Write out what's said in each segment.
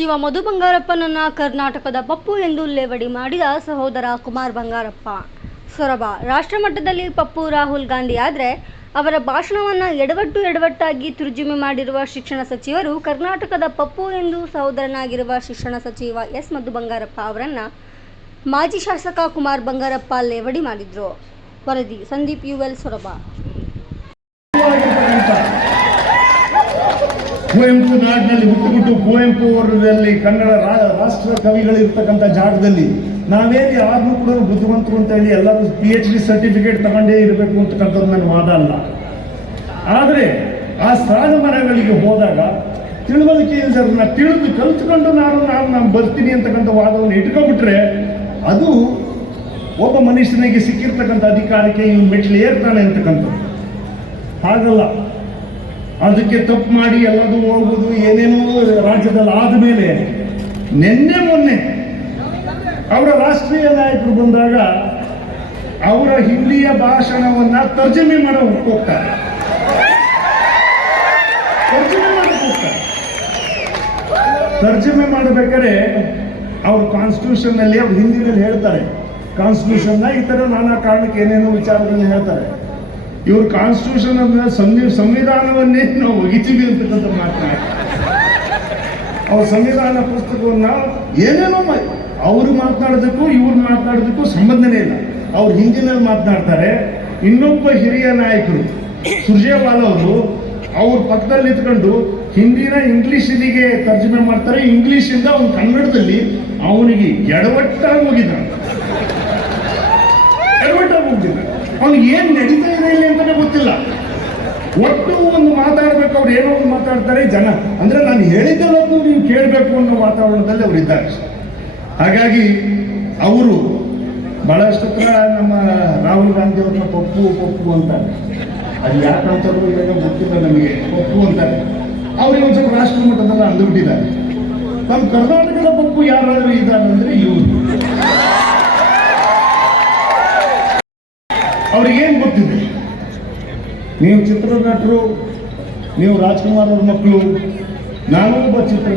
ಸಚಿವ ಮಧು ಬಂಗಾರಪ್ಪನನ್ನ ಕರ್ನಾಟಕದ ಪಪ್ಪು ಎಂದು ಲೇವಡಿ ಮಾಡಿದ ಸಹೋದರ ಕುಮಾರ್ ಬಂಗಾರಪ್ಪ. ಸೊರಬ. ರಾಷ್ಟ್ರಮಟ್ಟದಲ್ಲಿ ಪಪ್ಪು ರಾಹುಲ್ ಗಾಂಧಿ ಆದರೆ ಅವರ ಭಾಷಣವನ್ನು ಎಡವಟ್ಟು ಎಡವಟ್ಟಾಗಿ ತುರ್ಜುಮೆ ಮಾಡಿರುವ ಶಿಕ್ಷಣ ಸಚಿವರು ಕರ್ನಾಟಕದ ಪಪ್ಪು ಎಂದು ಸಹೋದರನಾಗಿರುವ ಶಿಕ್ಷಣ ಸಚಿವ ಎಸ್ ಮಧು ಬಂಗಾರಪ್ಪ ಅವರನ್ನು ಮಾಜಿ ಶಾಸಕ ಕುಮಾರ್ ಬಂಗಾರಪ್ಪ ಲೇವಡಿ ಮಾಡಿದರು. ವರದಿ. ಸಂದೀಪ್ ಯುವೆಲ್ ಸೊರಬ. ಕುವೆಂಪು ನಾಡಿನಲ್ಲಿ ಹುಟ್ಟುಬಿಟ್ಟು ಕುವೆಂಪು ಅವರಲ್ಲಿ ಕನ್ನಡ ರಾಷ್ಟ್ರ ಕವಿಗಳಿರ್ತಕ್ಕಂಥ ಜಾಗದಲ್ಲಿ ನಾವೇನು ಯಾರನ್ನೂ ಕೂಡ ಬುದ್ಧಿವಂತರು ಅಂತ ಹೇಳಿ ಎಲ್ಲರೂ ಪಿ ಎಚ್ ಡಿ ಸರ್ಟಿಫಿಕೇಟ್ ತಗೊಂಡೇ ಇರಬೇಕು ಅಂತಕ್ಕಂಥದ್ದು ನನ್ನ ವಾದ ಅಲ್ಲ. ಆದರೆ ಆ ಸ್ಥಾನಮಾನಗಳಿಗೆ ಹೋದಾಗ ತಿಳುವಳಿಕೆ ಇಲ್ದರನ್ನ ತಿಳಿದು ಕಲ್ತ್ಕೊಂಡು ನಾನು ನಾನು ನಾನು ಬರ್ತೀನಿ ಅಂತಕ್ಕಂಥ ವಾದವನ್ನು ಇಟ್ಕೊಬಿಟ್ರೆ ಅದು ಒಬ್ಬ ಮನುಷ್ಯನಿಗೆ ಸಿಕ್ಕಿರ್ತಕ್ಕಂಥ ಅಧಿಕಾರಕ್ಕೆ ಇವನು ಮೆಟ್ಲು ಏರ್ತಾನೆ ಅಂತಕ್ಕಂಥದ್ದು. ಹಾಗಲ್ಲ. ಅದಕ್ಕೆ ತಪ್ಪು ಮಾಡಿ ಎಲ್ಲದೂ ಹೋಗುದು ಏನೇನೋ ರಾಜ್ಯದಲ್ಲಿ ಆದಮೇಲೆ ನಿನ್ನೆ ಮೊನ್ನೆ ಅವರ ರಾಷ್ಟ್ರೀಯ ನಾಯಕರು ಬಂದಾಗ ಅವರ ಹಿಂದಿಯ ಭಾಷಣವನ್ನ ತರ್ಜಮೆ ಮಾಡೋ ಹೋಗ್ತಾರೆ. ತರ್ಜಮೆ ಹೋಗ್ತಾರೆ. ಮಾಡಬೇಕಾದ್ರೆ ಅವ್ರ ಕಾನ್ಸ್ಟಿಟ್ಯೂಷನ್ನಲ್ಲಿ ಅವ್ರು ಹಿಂದಿನಲ್ಲಿ ಹೇಳ್ತಾರೆ. ಕಾನ್ಸ್ಟಿಟ್ಯೂಷನ್ ಈ ತರ ನಾನಾ ಕಾರಣಕ್ಕೆ ಏನೇನೋ ವಿಚಾರಗಳನ್ನ ಹೇಳ್ತಾರೆ. ಇವ್ರ ಕಾನ್ಸ್ಟಿಟ್ಯೂಷನ್ ಅಂದ್ರೆ ಸಂವಿ, ಸಂವಿಧಾನವನ್ನೇ ನಾವು ಒಗಿತೀವಿ ಅಂತಕ್ಕಂಥ ಮಾತನಾಡ ಅವ್ರ ಸಂವಿಧಾನ ಪುಸ್ತಕವನ್ನ ಏನೇನೋ ಅವ್ರು ಮಾತನಾಡೋದಕ್ಕೂ ಇವ್ರು ಮಾತನಾಡೋದಕ್ಕೂ ಸಂಬಂಧನೇ ಇಲ್ಲ. ಅವ್ರು ಹಿಂದಿನಲ್ಲಿ ಮಾತನಾಡ್ತಾರೆ. ಇನ್ನೊಬ್ಬ ಹಿರಿಯ ನಾಯಕರು ಸುರ್ಜೇವಾಲ ಅವರು, ಅವ್ರ ಪಕ್ಕದಲ್ಲಿ ನಿಂತ್ಕೊಂಡು ಹಿಂದಿನ ಇಂಗ್ಲಿಷಿಗೆ ತರ್ಜಮೆ ಮಾಡ್ತಾರೆ. ಇಂಗ್ಲಿಷಿಂದ ಅವ್ನ ಕನ್ನಡದಲ್ಲಿ ಅವನಿಗೆ ಎಡವಟ್ಟಾಗಿ ಹೋಗಿದ್ದಾನೆ. ಎಡವಟ್ಟಾಗಿ ಹೋಗಿದ್ದಾನೆ ಅವ್ನಿಗೆ ಏನು ನಡೀತಾ ಗೊತ್ತಿಲ್ಲ. ಒಟ್ಟು ಒಂದು ಮಾತಾಡ್ಬೇಕು, ಅವ್ರು ಏನೋ ಒಂದು ಮಾತಾಡ್ತಾರೆ ಜನ. ಅಂದ್ರೆ ನಾನು ಹೇಳಿದ್ದೆಲ್ಲದನ್ನು ನೀವು ಕೇಳಬೇಕು ಅನ್ನೋ ವಾತಾವರಣದಲ್ಲಿ ಅವರು ಇದ್ದಾರೆ. ಹಾಗಾಗಿ ಅವರು ಬಹಳಷ್ಟು ನಮ್ಮ ರಾಹುಲ್ ಗಾಂಧಿ ಅವ್ರನ್ನ ಪಪ್ಪು ಪಪ್ಪು ಅಂತಾರೆ. ಅದು ಯಾಕೆ ಇವಾಗ ಗೊತ್ತಿಲ್ಲ ನಮಗೆ. ಪಪ್ಪು ಅಂತಾರೆ. ಅವ್ರು ಒಂದು ಸ್ವಲ್ಪ ರಾಷ್ಟ್ರ ಮಟ್ಟದಲ್ಲಿ ಅಂದುಬಿಟ್ಟಿದ್ದಾರೆ. ನಮ್ಮ ಕರ್ನಾಟಕದ ಪಪ್ಪು ಯಾರಾದರೂ ಇದ್ದಾರೆ ಅಂದ್ರೆ ಇವರು. ಅವ್ರಿಗೇನು ಗೊತ್ತಿದೆ? ನೀವು ಚಿತ್ರನಟರು, ನೀವು ರಾಜ್ಕುಮಾರ್ ಅವ್ರ ಮಕ್ಕಳು, ನಾನು ಒಬ್ಬ ಚಿತ್ರ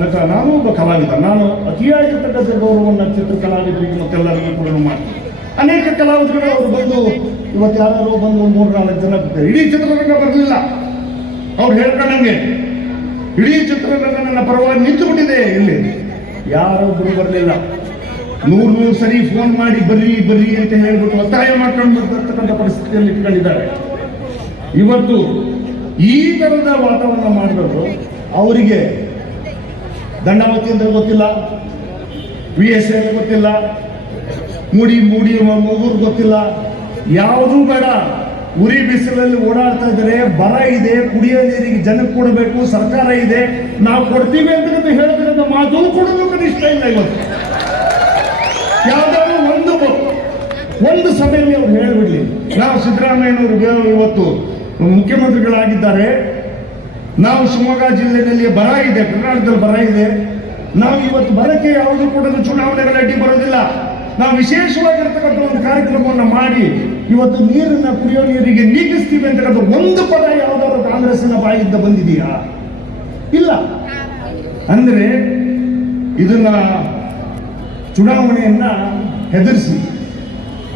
ನಟ, ನಾನು ಒಬ್ಬ ಕಲಾವಿದ, ನಾನು ಅತಿಯಾಗಿರ್ತಕ್ಕಂಥ ಗೌರವವನ್ನು ಚಿತ್ರ ಕಲಾವಿದರಿಗೆ ಮತ್ತೆಲ್ಲರಿಗೂ ಕೂಡ ಮಾಡ್ತೀನಿ. ಅನೇಕ ಕಲಾವಿದರು ಅವರು ಬಂದು ಇವತ್ತು ಯಾರು ಬಂದು ಮೂರು ನಾಲ್ಕು ಜನ ಇಡೀ ಚಿತ್ರರಂಗ ಬರಲಿಲ್ಲ. ಅವ್ರು ಹೇಳ್ಕೊಂಡಂಗೆ, ಇಡೀ ಚಿತ್ರರಂಗ ನನ್ನ ಪರವಾಗಿ ನಿಂತುಬಿಟ್ಟಿದೆ ಇಲ್ಲಿ. ಯಾರೊಬ್ಬರು ಬರಲಿಲ್ಲ. ನೂರು ನೂರು ಸರಿ ಫೋನ್ ಮಾಡಿ ಬರ್ರಿ ಬರ್ರಿ ಅಂತ ಹೇಳ್ಬಿಟ್ಟು ಒತ್ತಾಯ ಮಾಡ್ಕೊಂಡು ಬರ್ತಕ್ಕಂಥ ಪರಿಸ್ಥಿತಿಯಲ್ಲಿ ಇಟ್ಕೊಂಡಿದ್ದಾರೆ. ಇವತ್ತು ಈ ತರದ ವಾತಾವರಣ ಮಾಡಿರೋದು ಅವರಿಗೆ ದಂಡಾವತಿ ಅಂದ್ರೆ ಗೊತ್ತಿಲ್ಲ ವಿ ಎಸ್ ಎ ಗೊತ್ತಿಲ್ಲ, ಮೂಡಿ ಮೂಡಿ ಮಗೂರು ಗೊತ್ತಿಲ್ಲ. ಯಾವುದೂ ಬೇಡ. ಉರಿ ಬಿಸಿಲಲ್ಲಿ ಓಡಾಡ್ತಾ ಇದ್ರೆ ಬರ ಇದೆ, ಕುಡಿಯೋ ನೀರಿಗೆ ಜನಕ್ಕೆ ಕೊಡಬೇಕು, ಸರ್ಕಾರ ಇದೆ, ನಾವು ಕೊಡ್ತೀವಿ ಅಂತ ಹೇಳಿದ್ರಿಂದ ಮಾತು ಕೊಡೋದು ಕನಿಷ್ಠ ಇಲ್ಲ ಇವತ್ತು. ಯಾವ್ದಾದ್ರು ಒಂದು ಒಂದು ಸಭೆಯಲ್ಲಿ ಅವ್ರು ಹೇಳಿಬಿಡ್ಲಿ. ನಾವು ಸಿದ್ದರಾಮಯ್ಯನವರು ಇವತ್ತು ಮುಖ್ಯಮಂತ್ರಿಗಳಾಗಿದ್ದಾರೆ. ನಾವು ಶಿವಮೊಗ್ಗ ಜಿಲ್ಲೆಯಲ್ಲಿ ಬರ ಇದೆ, ಕರ್ನಾಟಕದಲ್ಲಿ ಬರ ಇದೆ. ನಾವು ಇವತ್ತು ಬರಕ್ಕೆ ಯಾವುದೂ ಕೂಡ ಚುನಾವಣೆಗಳ ಅಡ್ಡಿ ಬರೋದಿಲ್ಲ. ನಾವು ವಿಶೇಷವಾಗಿರ್ತಕ್ಕಂಥ ಒಂದು ಕಾರ್ಯಕ್ರಮವನ್ನು ಮಾಡಿ ಇವತ್ತು ನೀರನ್ನ ಕುಡಿಯೋ ನೀರಿಗೆ ನೀಗಿಸ್ತೀವಿ ಅಂತಕ್ಕಂಥ ಒಂದು ಪದ ಯಾವುದಾದ್ರು ಕಾಂಗ್ರೆಸ್ಸಿನ ಬಾಯಿಂದ ಬಂದಿದೆಯಾ? ಇಲ್ಲ. ಅಂದ್ರೆ ಇದನ್ನ ಚುನಾವಣೆಯನ್ನ ಹೆದರಿಸಿ,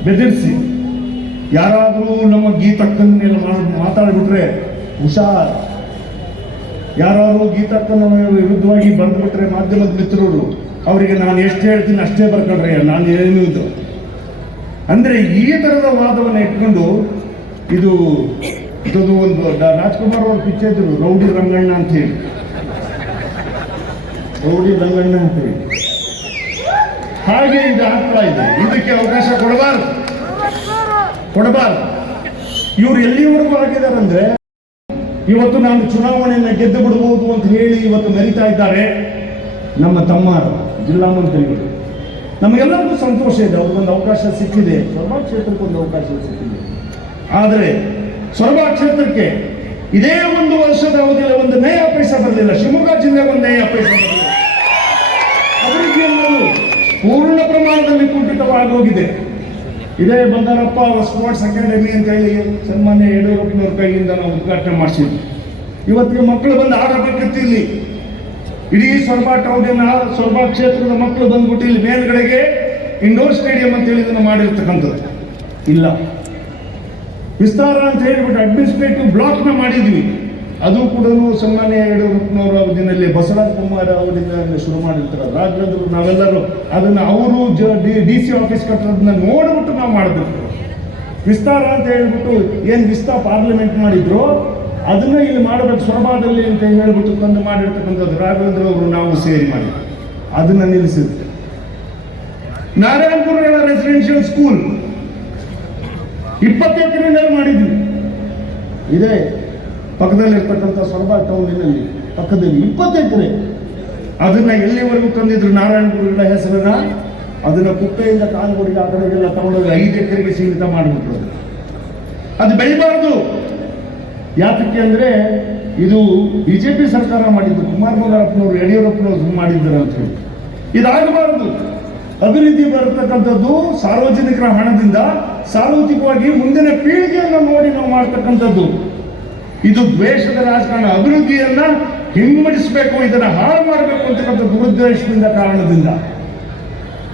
ಬೆದರಿಸಿ. ಯಾರಾದರೂ ನಮ್ಮ ಗೀತಕ್ಕನ್ನೆಲ್ಲ ಮಾತಾಡಿಬಿಟ್ರೆ ಹುಷಾರ್. ಯಾರಾದರೂ ಗೀತಕ್ಕನ ವಿರುದ್ಧವಾಗಿ ಬಂದ್ಬಿಟ್ರೆ ಮಾಧ್ಯಮದ ಮಿತ್ರರು ಅವರಿಗೆ ನಾನು ಎಷ್ಟು ಹೇಳ್ತೀನಿ ಅಷ್ಟೇ ಬರ್ಕೊಳ್ರಿ ನಾನು ಏನು ಇದು. ಅಂದ್ರೆ ಈ ಥರದ ವಾದವನ್ನು ಇಟ್ಕೊಂಡು ಇದು ಇದೊಂದು ಒಂದು ರಾಜ್ಕುಮಾರ್ ಅವ್ರ ಪಿಕ್ಚರ್ ಇದ್ರು ರೌಡಿ ರಂಗಣ್ಣ ಅಂತ ಹೇಳಿ. ರೌಡಿ ರಂಗಣ್ಣ ಅಂತ ಹೇಳಿ. ಹಾಗೆ ಇದು ಆಗ್ತಾ ಇದೆ. ಇದಕ್ಕೆ ಅವಕಾಶ ಕೊಡಬಾರದು. ಕೊಡಬಾರದು. ಇವ್ರು ಎಲ್ಲಿವರೆಗೂ ಆಗಿದ್ದಾರೆ ಅಂದ್ರೆ ಇವತ್ತು ನಾನು ಚುನಾವಣೆಯನ್ನ ಗೆದ್ದು ಬಿಡಬಹುದು ಅಂತ ಹೇಳಿ ಇವತ್ತು ಮೆರಿತಾ ಇದ್ದಾರೆ ನಮ್ಮ ತಮ್ಮ ಜಿಲ್ಲಾ ಮಂತ್ರಿಗಳು. ನಮಗೆಲ್ಲರಿಗೂ ಸಂತೋಷ ಇದೆ ಅವ್ರಿಗೊಂದು ಅವಕಾಶ ಸಿಕ್ಕಿದೆ. ಸೊರಬ ಕ್ಷೇತ್ರಕ್ಕೆ ಒಂದು ಅವಕಾಶ ಸಿಕ್ಕಿದೆ. ಆದರೆ ಸೊರಬ ಕ್ಷೇತ್ರಕ್ಕೆ ಇದೇ ಒಂದು ವರ್ಷದ ಅವಧಿಯಲ್ಲಿ ಒಂದು ನಯ ಪೈಸ ಬರಲಿಲ್ಲ. ಶಿವಮೊಗ್ಗ ಜಿಲ್ಲೆ ಒಂದು ನಯ ಪೈಸ ಬರಲಿಲ್ಲ. ಎಲ್ಲರೂ ಪೂರ್ಣ ಪ್ರಮಾಣದಲ್ಲಿ ಕುಂಠಿತವಾಗಿ ಹೋಗಿದೆ. ಇದೇ ಬಂಗಾರಪ್ಪ ಸ್ಪೋರ್ಟ್ಸ್ ಅಕಾಡೆಮಿ ಅಂತ ಹೇಳಿ ಸನ್ಮಾನ್ಯ ಯಡಿಯೂರಪ್ಪನವ್ರ ಕೈಯಿಂದ ನಾವು ಉದ್ಘಾಟನೆ ಮಾಡಿಸಿದ್ವಿ. ಇವತ್ತಿಗೆ ಮಕ್ಕಳು ಬಂದು ಆಡಬೇಕಿತ್ತು ಇಲ್ಲಿ. ಇಡೀ ಸೊರಬ ಟೌನಿನ ಸೊರಬ ಕ್ಷೇತ್ರದ ಮಕ್ಕಳು ಬಂದ್ಬಿಟ್ಟು ಇಲ್ಲಿ ಮೇಲ್ಗಡೆಗೆ ಇಂಡೋರ್ ಸ್ಟೇಡಿಯಂ ಅಂತ ಹೇಳಿ ಇದನ್ನು ಮಾಡಿರ್ತಕ್ಕಂಥದ್ದು. ಇಲ್ಲ. ವಿಸ್ತಾರ ಅಂತ ಹೇಳಿಬಿಟ್ಟು ಅಡ್ಮಿನಿಸ್ಟ್ರೇಟಿವ್ ಬ್ಲಾಕ್ನ ಮಾಡಿದ್ವಿ. ಅದು ಕೂಡ ಸಾಮಾನ್ಯ ಯಡಿಯೂರಪ್ಪನವರ ಅವಧಿನಲ್ಲಿ ಬಸವರಾಜ ಕುಮಾರ್ ಅವರಿಂದ ಶುರು ಮಾಡಿರ್ತಾರೆ. ರಾಘವೇಂದ್ರ ನಾವೆಲ್ಲರೂ ಅದನ್ನು ಅವರು ಡಿ ಸಿ ಆಫೀಸ್ ಕಟ್ಟೋದನ್ನ ನೋಡ್ಬಿಟ್ಟು ನಾವು ಮಾಡಬೇಕು. ವಿಸ್ತಾರ ಅಂತ ಹೇಳ್ಬಿಟ್ಟು ಏನು ವಿಸ್ತಾ ಪಾರ್ಲಿಮೆಂಟ್ ಮಾಡಿದ್ರು ಅದನ್ನ ಇಲ್ಲಿ ಮಾಡಬೇಕು, ಸೊರಬಾದಲ್ಲಿ ಅಂತ ಹೇಳ್ಬಿಟ್ಟು ತಂದು ಮಾಡಿರ್ತಕ್ಕಂಥದ್ದು ರಾಘವೇಂದ್ರ ಅವರು ನಾವು ಸೇರಿ ಮಾಡಿ ಅದನ್ನ ನಿಲ್ಲಿಸಿದ್ರು ನಾರಾಯಣಪುರ ರೆಸಿಡೆನ್ಷಿಯಲ್ ಸ್ಕೂಲ್ ಇಪ್ಪತ್ತು ಮಾಡಿದ್ವಿ. ಇದೆ. ಪಕ್ಕದಲ್ಲಿರ್ತಕ್ಕಂಥ ಸೊರಬ ಟೌನಿನಲ್ಲಿ, ಪಕ್ಕದಲ್ಲಿ ಇಪ್ಪತ್ತು ಎಕರೆ ಅದನ್ನ ಎಲ್ಲಿವರೆಗೂ ತಂದಿದ್ರು ನಾರಾಯಣಪುರಗಳ ಹೆಸರನ್ನ? ಅದನ್ನ ಕುಪ್ಪೆಯಿಂದ ಕಾಲ್ಗುಡಿಗೆ ಆ ಕಡೆಗೆಲ್ಲ ತಗೊಂಡೋಗಿ ಐದು ಎಕರೆಗೆ ಸೀಮಿತ ಮಾಡಿಬಿಟ್ರು. ಅದು ಬೆಳಿಬಾರ್ದು. ಯಾತಕ್ಕೆ ಅಂದ್ರೆ, ಇದು ಬಿಜೆಪಿ ಸರ್ಕಾರ ಮಾಡಿದ್ದು ಕುಮಾರ್ ಬಂಗಾರಪ್ಪನವರು ಯಡಿಯೂರಪ್ಪನವರು ಮಾಡಿದ್ದಾರೆ ಅಂತ ಹೇಳಿ. ಇದಾಗಬಾರದು. ಅಭಿವೃದ್ಧಿ ಬರತಕ್ಕಂಥದ್ದು ಸಾರ್ವಜನಿಕರ ಹಣದಿಂದ, ಸಾರ್ವತ್ರಿಕವಾಗಿ ಮುಂದಿನ ಪೀಳಿಗೆಯನ್ನು ನೋಡಿ ನಾವು ಮಾಡ್ತಕ್ಕಂಥದ್ದು. ಇದು ದ್ವೇಷದ ರಾಜಕಾರಣ, ಅಭಿವೃದ್ಧಿಯನ್ನ ಹಿಮ್ಮಡಿಸಬೇಕು ಇದನ್ನ ಹಾಳು ಮಾಡಬೇಕು ಅಂತಕ್ಕಂಥ ದುರುದ್ದೇಶದಿಂದ ಕಾರಣದಿಂದ.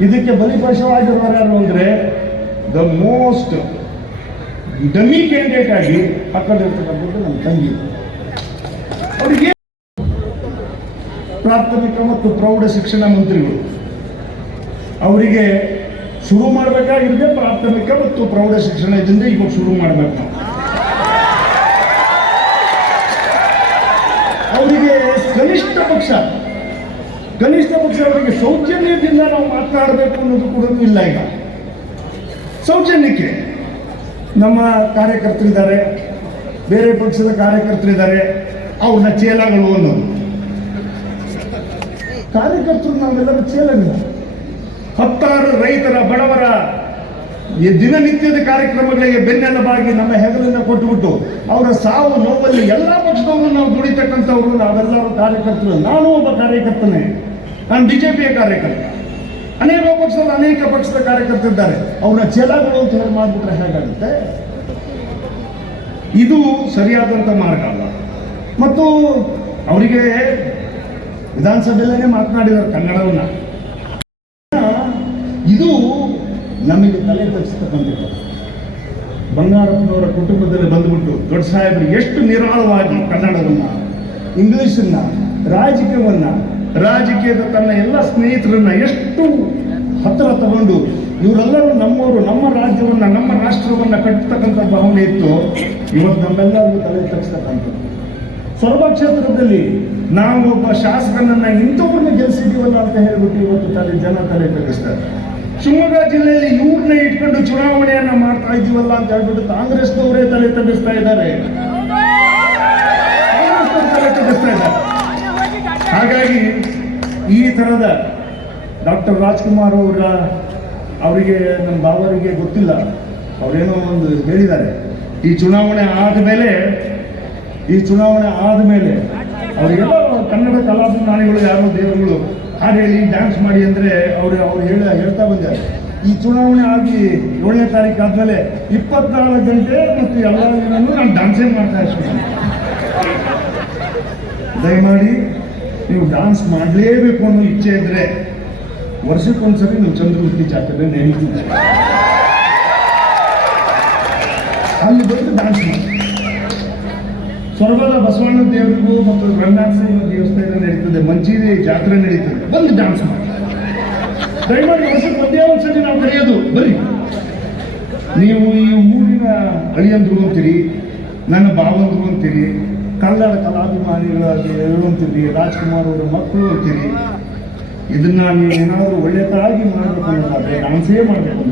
ಇದಕ್ಕೆ ಬಲಿಪಶವಾಗಿರೋರು ಯಾರು ಅಂದ್ರೆ ದ ಮೋಸ್ಟ್ ಡಮಿ ಕ್ಯಾಂಡಿಡೇಟ್ ಆಗಿ ಪಕ್ಕದಲ್ಲಿರ್ತಕ್ಕಂಥದ್ದು ನನ್ನ ತಂಗಿ. ಅವರಿಗೆ ಪ್ರಾಥಮಿಕ ಮತ್ತು ಪ್ರೌಢ ಶಿಕ್ಷಣ ಮಂತ್ರಿಗಳು. ಅವರಿಗೆ ಶುರು ಮಾಡಬೇಕಾಗಿದ್ದೆ ಪ್ರಾಥಮಿಕ ಮತ್ತು ಪ್ರೌಢ ಶಿಕ್ಷಣದಿಂದ ಇವಾಗ ಶುರು ಮಾಡಬೇಕು ನಾವು ಅವರಿಗೆ ಕನಿಷ್ಠ ಪಕ್ಷ. ಕನಿಷ್ಠ ಪಕ್ಷ ಅವರಿಗೆ ಸೌಜನ್ಯದಿಂದ ನಾವು ಮಾತನಾಡಬೇಕು ಅನ್ನೋದು ಕೂಡ ಇಲ್ಲ ಈಗ. ಸೌಜನ್ಯಕ್ಕೆ ನಮ್ಮ ಕಾರ್ಯಕರ್ತರಿದ್ದಾರೆ, ಬೇರೆ ಪಕ್ಷದ ಕಾರ್ಯಕರ್ತರಿದ್ದಾರೆ, ಅವ್ರನ್ನ ಚೇಲಗಳು ಅನ್ನೋದು. ಕಾರ್ಯಕರ್ತರು ನಾವೆಲ್ಲರೂ ಚೇಲಗಳು ಹತ್ತಾರು ರೈತರ ಬಡವರ ಈ ದಿನನಿತ್ಯದ ಕಾರ್ಯಕ್ರಮಗಳಿಗೆ ಬೆನ್ನೆಲುಬಾಗಿ ನಮ್ಮ ಹೆಗಲನ್ನ ಕೊಟ್ಟುಬಿಟ್ಟು ಅವರ ಸಾವು ನೋವಲ್ಲಿ ಎಲ್ಲ ಪಕ್ಷದವರು ನಾವು ದುಡಿತಕ್ಕಂಥವ್ರು ನಾವೆಲ್ಲರೂ ಕಾರ್ಯಕರ್ತರು, ನಾನು ಒಬ್ಬ ಕಾರ್ಯಕರ್ತನೇ. ನಾನು ಬಿಜೆಪಿಯ ಕಾರ್ಯಕರ್ತ. ಅನೇಕ ಪಕ್ಷದ ಅನೇಕ ಪಕ್ಷದ ಕಾರ್ಯಕರ್ತರಿದ್ದಾರೆ. ಅವರ ಚೆಲಗಳು ಅಂತ ಹೇಳಿ ಮಾಡಿಬಿಟ್ರೆ ಹೇಗಾಗುತ್ತೆ? ಇದು ಸರಿಯಾದಂಥ ಮಾರ್ಗ ಅಲ್ಲ. ಮತ್ತು ಅವರಿಗೆ ವಿಧಾನಸಭೆಯಲ್ಲೇ ಮಾತನಾಡಿದ್ದಾರೆ ಕನ್ನಡವನ್ನ. ನಮಗೆ ತಲೆ ತಗ್ಸ್ತಕ್ಕಂಥದ್ದು ಬಂಗಾರಪ್ಪನವರ ಕುಟುಂಬದಲ್ಲಿ ಬಂದ್ಬಿಟ್ಟು ದೊಡ್ಡ ಸಾಹೇಬರು ಎಷ್ಟು ನಿರಾಳವಾಗಿ ಕನ್ನಡವನ್ನ ಇಂಗ್ಲಿಷನ್ನ ರಾಜಕೀಯವನ್ನ, ರಾಜಕೀಯದ ತನ್ನ ಎಲ್ಲ ಸ್ನೇಹಿತರನ್ನ ಎಷ್ಟು ಹತ್ತಿರ ತಗೊಂಡು ಇವರೆಲ್ಲರೂ ನಮ್ಮವರು, ನಮ್ಮ ರಾಜ್ಯವನ್ನ, ನಮ್ಮ ರಾಷ್ಟ್ರವನ್ನ ಕಟ್ಟತಕ್ಕಂಥ ಭಾವನೆ ಇತ್ತು. ಇವತ್ತು ನಮ್ಮೆಲ್ಲರಿಗೂ ತಲೆ ತಗ್ಸ್ತಕ್ಕಂಥದ್ದು ಸೊರಬ ಕ್ಷೇತ್ರದಲ್ಲಿ ನಾವು ಒಬ್ಬ ಶಾಸಕನನ್ನ ಇಂಥವ್ರನ್ನ ಗೆಲ್ಲಿಸಿದ್ದೀವಲ್ಲ ಅಂತ ಹೇಳ್ಬಿಟ್ಟು ಇವತ್ತು ತಲೆ ಜನ ತಲೆ ತಗ್ಗಿಸ್ತಾರೆ ಶಿವಮೊಗ್ಗ ಜಿಲ್ಲೆಯಲ್ಲಿ ಇವ್ರನ್ನ ಇಟ್ಕೊಂಡು ಚುನಾವಣೆಯನ್ನ ಮಾಡ್ತಾ ಇದೀವಲ್ಲ ಅಂತ ಹೇಳ್ಬಿಟ್ಟು ಕಾಂಗ್ರೆಸ್ನವರೇ ತಲೆ ತಲೆ ತಗ್ಗಿಸ್ತಾ ಇದ್ದಾರೆ. ಹಾಗಾಗಿ ಈ ಥರದ ಡಾಕ್ಟರ್ ರಾಜ್ಕುಮಾರ್ ಅವರ, ಅವರಿಗೆ ನಮ್ಮ ಬಾವರಿಗೆ ಗೊತ್ತಿಲ್ಲ. ಅವರೇನೋ ಒಂದು ಹೇಳಿದ್ದಾರೆ. ಈ ಚುನಾವಣೆ ಆದಮೇಲೆ, ಈ ಚುನಾವಣೆ ಆದಮೇಲೆ ಅವರಿಗೆಲ್ಲ ಕನ್ನಡ ಕಲಾಭಿಮಾನಿಗಳು ಯಾರೋ ದೇವರುಗಳು ಹಾಡು ಹೇಳಿ ಡ್ಯಾನ್ಸ್ ಮಾಡಿ ಅಂದರೆ ಅವರು ಅವ್ರು ಹೇಳ ಹೇಳ್ತಾ ಬಂದಿದ್ದಾರೆ ಈ ಚುನಾವಣೆ ಆಗಿ ಏಳನೇ ತಾರೀಕು ಆದಮೇಲೆ ಇಪ್ಪತ್ನಾಲ್ಕು ಗಂಟೆ ಮತ್ತು ಎಲ್ಲ ದಿನವೂ ನಾನು ಡ್ಯಾನ್ಸೇ ಮಾಡ್ತಾ ಇರ್ತೀನಿ. ದಯಮಾಡಿ ನೀವು ಡ್ಯಾನ್ಸ್ ಮಾಡಲೇಬೇಕು ಅನ್ನೋ ಇಚ್ಛೆ ಇದ್ರೆ ವರ್ಷಕ್ಕೊಂದ್ಸರಿ ನೀವು ಚಂದ್ರಮುಖಿ ಜಾತ್ರೆ ನೇಮಿಸಿದ್ದೆ ಅಲ್ಲಿ ಬಂದು ಡ್ಯಾನ್ಸ್ ಮಾಡಿ. ಸ್ವರ್ಗದ ಬಸವಣ್ಣ ದೇವರಿಗೂ ಮತ್ತು ರಂಗನಾಥ ಸಿಂಹ ದೇವಸ್ಥಾನ ನಡೀತದೆ ಮಂಜೀರಿ ಜಾತ್ರೆ ನಡೀತದೆ. ಬಂದು ಡಾನ್ಸ್ ಮಾಡಿ. ದಯಮಾಡಿ ವರ್ಷಕ್ಕೆ ಒಂದೇ ಒಂದ್ಸರಿ ನಾವು ಕರೆಯೋದು. ಬರ್ರಿ. ನೀವು ಈ ಊರಿನ ಅಳಿಯಂದ್ರು ಅಂತೀರಿ, ನನ್ನ ಭಾವಂದ್ರು ಅಂತೀರಿ, ಕನ್ನಡ ಕಲಾಭಿಮಾನಿಗಳಾಗಿ ಅಂತೀರಿ, ರಾಜ್ಕುಮಾರ್ ಅವರ ಮಕ್ಕಳು ಅಂತೀರಿ. ಇದನ್ನ ನೀವು ಏನಾದರೂ ಒಳ್ಳೆಯದಾಗಿ ಮಾಡಬೇಕು ಅನ್ನೋದಾದ್ರೆ ಡಾನ್ಸೇ ಮಾಡಬೇಕು